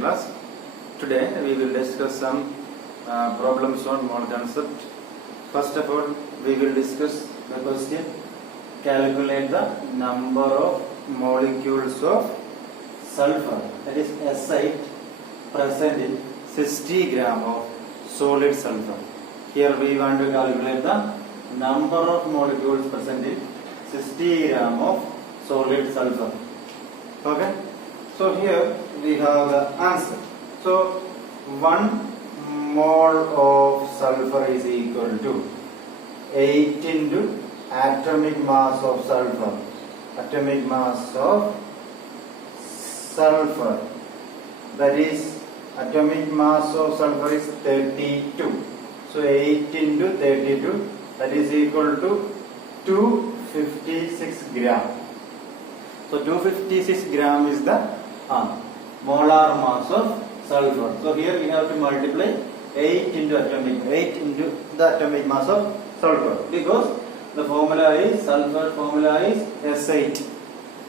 class. Today we will discuss some problems on mole concept. First of all, we will discuss the question: calculate the number of molecules of sulfur, that is S8, present in 60 gram of solid sulfur. Here we want to calculate the number of molecules present in 60 gram of solid sulfur. Okay, so here we have the answer. So 1 mole of sulfur is equal to 8 into atomic mass of sulfur. Atomic mass of sulfur, that is atomic mass of sulfur is 32. So 8 into 32, that is equal to 256 gram. So 256 gram is the molar mass of sulfur. So here we have to multiply 8 into the atomic mass of sulfur, because the formula is sulfur formula is S8.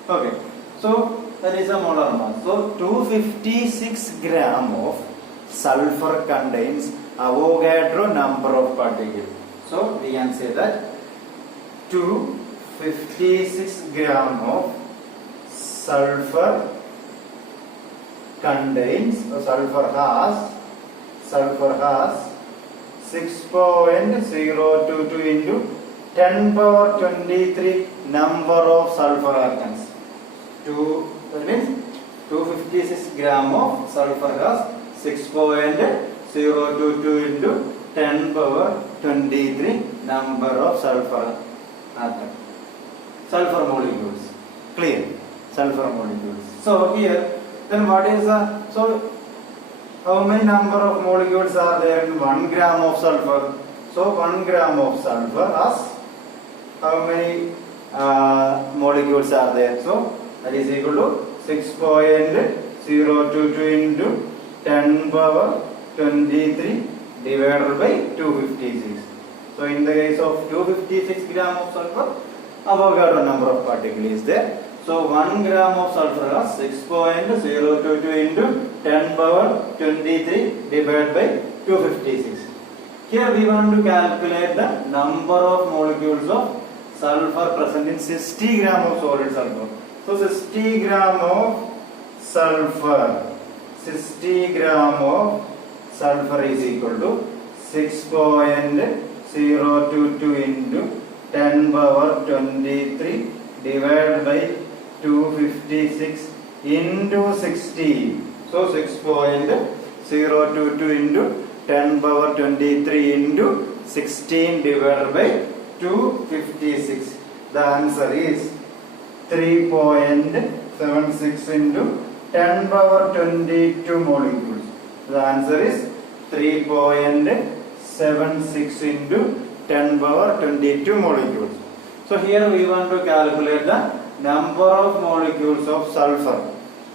Okay, so that is a molar mass. So 256 gram of sulfur contains Avogadro number of particles. So we can say that 256 gram of sulfur contains, sulfur has 6.022 into 10 power 23 number of sulfur atoms. That means 256 gram of sulfur has 6.022 into 10 power 23 number of sulfur atoms. Sulfur molecules. Clear? Sulfur molecules. So here, then what is the, so how many number of molecules are there in 1 gram of sulfur? So 1 gram of sulfur has how many molecules are there? So that is equal to 6.022 into 10 power 23 divided by 256. So in the case of 256 gram of sulfur, Avogadro number of particles is there. So 1 gram of sulfur has 6.022 into 10 power 23 divided by 256. Here we want to calculate the number of molecules of sulfur present in 60 gram of solid sulfur. So 60 gram of sulfur, 60 gram of sulfur is equal to 6.022 into 10 power 23 divided by 256 into 60. So 6.022 into 10 power 23 into 16 divided by 256. The answer is 3.76 into 10 power 22 molecules. The answer is 3.76 into 10 power 22 molecules. So here we want to calculate the number of molecules of sulfur.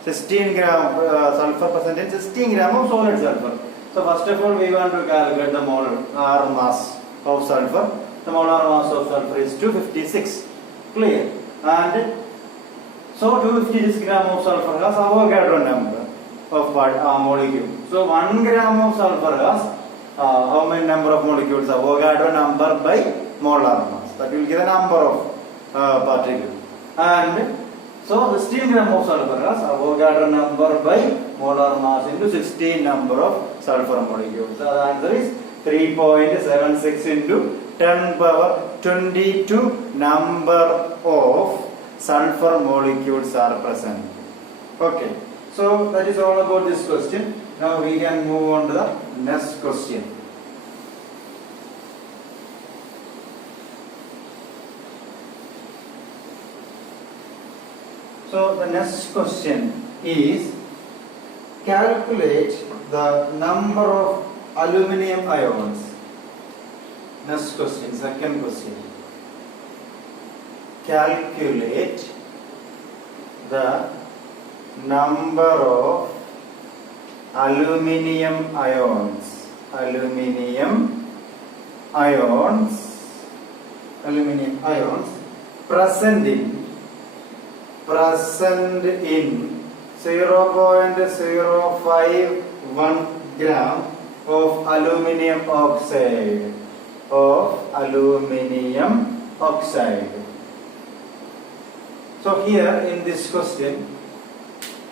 16 gram sulfur present in 16 gram of solid sulfur. So first of all we want to calculate the molar mass of sulfur. The molar mass of sulfur is 256. Clear? And so 256 gram of sulfur has Avogadro number of molecule. So 1 gram of sulfur has how many number of molecules? Avogadro number by molar mass. That will give the number of particles. And so 16 gram of sulfur has Avogadro number by molar mass into 16 number of sulfur molecules. So the answer is 3.76 into 10 power 22 number of sulfur molecules are present. Okay, so that is all about this question. Now we can move on to the next question. So the next question is: calculate the number of aluminum ions. Next question, second question. Calculate the number of aluminum ions. Aluminum ions present in 0.051 gram of aluminium oxide. So here in this question,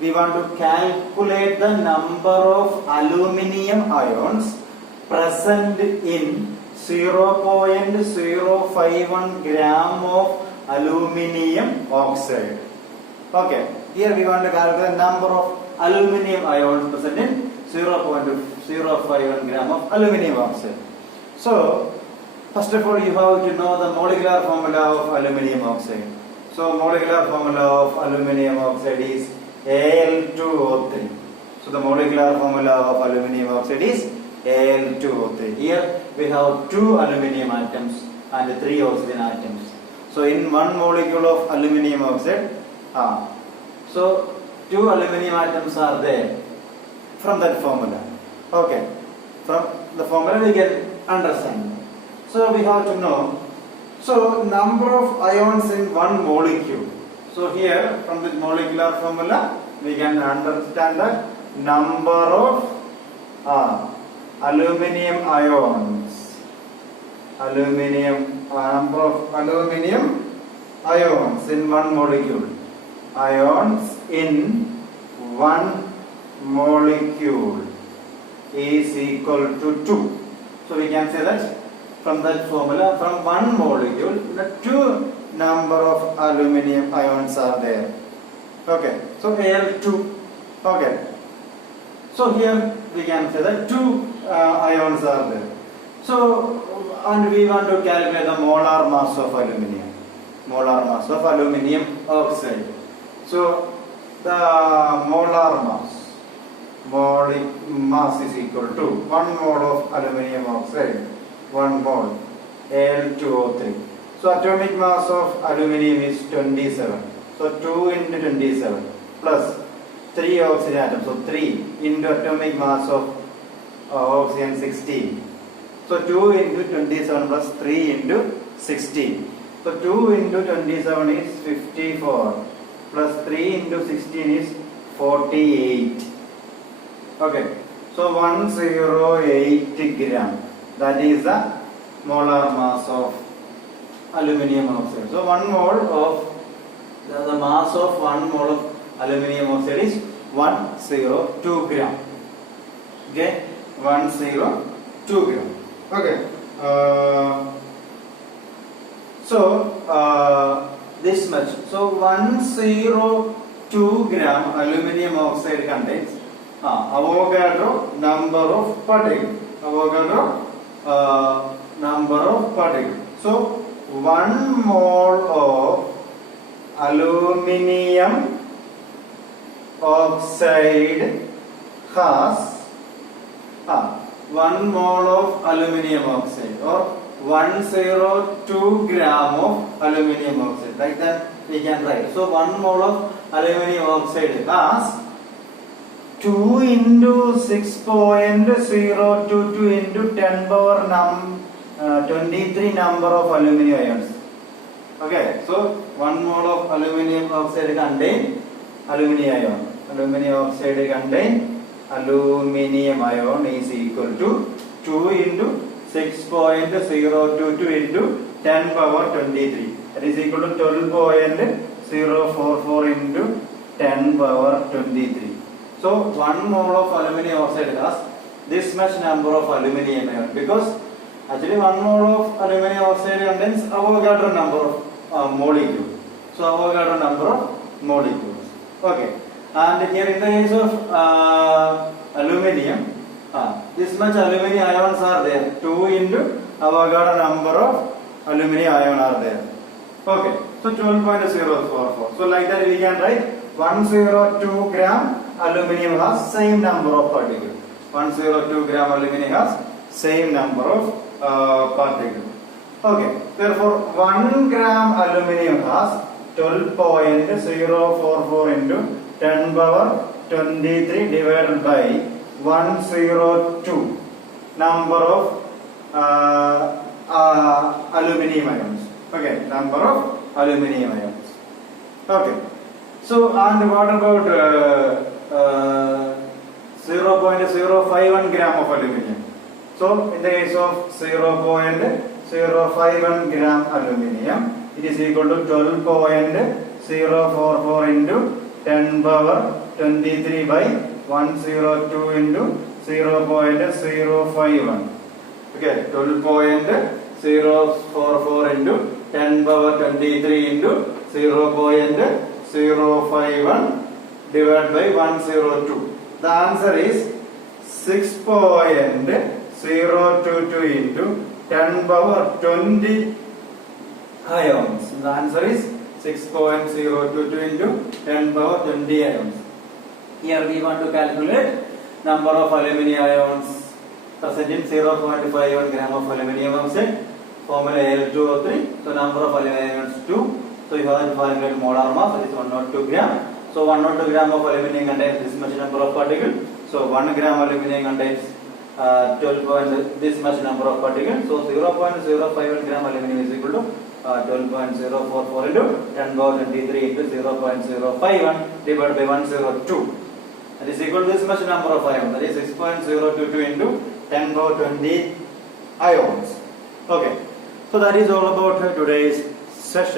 we want to calculate the number of aluminium ions present in 0.051 gram of aluminium oxide. Okay, here we want to calculate the number of aluminium ions present in 0.051 gram of aluminium oxide. So, first of all, you have to know the molecular formula of aluminium oxide. So, molecular formula of aluminium oxide is Al2O3. So, the molecular formula of aluminium oxide is Al2O3. Here we have 2 aluminium atoms and 3 oxygen atoms. So, in one molecule of aluminium oxide, so 2 aluminium atoms are there from that formula. Okay, from the formula we can understand. So, we have to know. So, number of ions in one molecule. So, here from the molecular formula we can understand the number of aluminium ions. Number of aluminium ions in one molecule. Ions in one molecule is equal to 2. So, we can say that from that formula, from one molecule, the 2 number of aluminium ions are there. Okay, so Al2. Okay, so here we can say that 2 ions are there. So, and we want to calculate the molar mass of aluminium. Molar mass of aluminium oxide. So, the molar mass is equal to 1 mole of aluminium oxide. 1 mole Al2O3. So atomic mass of aluminium is 27. So 2 into 27 plus 3 oxygen atoms. So 3 into atomic mass of oxygen 16. So 2 into 27 plus 3 into 16. So 2 into 27 is 54 plus 3 into 16 is 48. Okay. So 108 gram. That is the molar mass of aluminium oxide. So 1 mole of the mass of 1 mole of aluminium oxide is 102 gram. Okay, 102 gram. Okay. This much. So 102 gram aluminium oxide contains Avogadro number of particles. Number of particles. So 1 mole of aluminium oxide has 1 mole of aluminium oxide or 102 gram of aluminium oxide. Like that we can write. So 1 mole of aluminium oxide has 2 into 6.022 into 10 power 23 number of aluminium ions. Okay, so 1 mole of aluminium oxide contain aluminium ion. Aluminium oxide contain aluminium ion is equal to 2 into 6.022 into 10 power 23. That is equal to 12.044 into 10 power 23. So 1 mole of aluminium oxide has this much number of aluminium ion, because actually 1 mole of aluminium oxide contains Avogadro number of molecules. So Avogadro number of molecules. Okay. And here in the case of aluminium, this much aluminium ions are there. 2 into Avogadro number of aluminium ion are there. Okay. So 12.044. So like that we can write 102 gram aluminium has same number of particles. 102 gram aluminium has same number of particles. Okay. Therefore 1 gram aluminium has 12.044 into 10 power 23 divided by 102 number of aluminium ions. Okay, number of aluminium ions. Okay. So, and what about 0.051 gram of aluminium? So, in the case of 0.051 gram aluminium, it is equal to 12.044 into 10 power 23 by 102 into 0.051. Okay, 12.044 into 10 power 23 into 0.051 divided by 102. The answer is 6.022 into 10 power 20 ions. The answer is 6.022 into 10 power 20 ions. Here we want to calculate number of aluminium ions present in 0.51 gram of aluminium oxide. Formula Al2O3. So number of aluminium ions 2. So you have to calculate molar mass, that is 102 gram. So 102 gram of aluminium contains this much number of particles. So 1 gram aluminium contains 12. This much number of particles. So 0.051 gram aluminium is equal to 12.044 into 10 power 23 into 0.051 divided by 102. That is equal to this much number of ions. That is 6.022 into 10 power 20 ions. Okay. So that is all about today's session.